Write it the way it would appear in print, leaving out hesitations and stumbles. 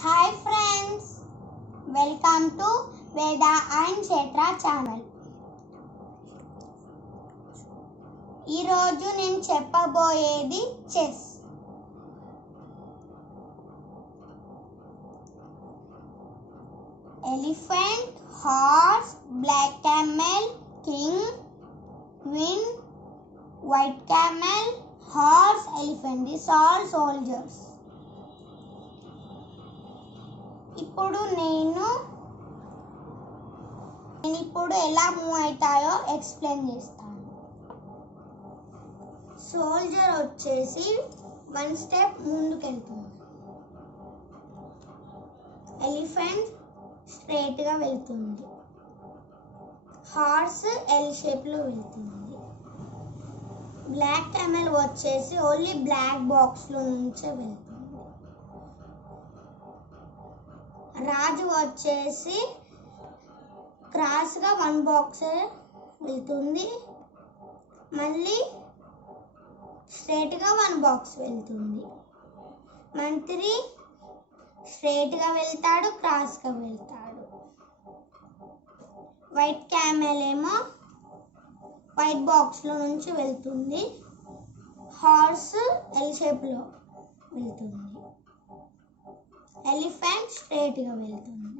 Hi friends, welcome to Veda and Kshetra channel. ఈ రోజు నేను చెప్పబోయేది chess. Elephant, horse, black camel, king, queen, white camel, horse, elephant. These all soldiers. ఇప్పుడు నేను ఎలా move అవుతాయో ఎక్స్ప్లెయిన్ చేస్తాను. సోల్జర్ వచ్చేసి 1 స్టెప్ ముందుకు వెళ్తుంది. ఎలిఫెంట్ స్ట్రైట్గా వెళ్తుంది. హార్స్ ఎల్ షేప్లో వెళ్తుంది. బ్లాక్ camel వచ్చేసి ఓన్లీ బ్లాక్ బాక్స్లో నుంచే వెళ్తుంది. రాజు వచ్చేసి క్రాస్గా 1 బాక్స్ వెళ్తుంది, మళ్ళీ స్ట్రైట్గా 1 బాక్స్ వెళ్తుంది. మంత్రి స్ట్రైట్గా వెళ్తాడు, క్రాస్గా వెళ్తాడు. వైట్ camel ఏమో వైట్ బాక్స్లో నుంచి వెళ్తుంది. హార్స్ ఎల్ షేప్లో వెళ్తుంది. ఎలిఫెంట్ స్ట్రైట్గా వెళ్తుంది.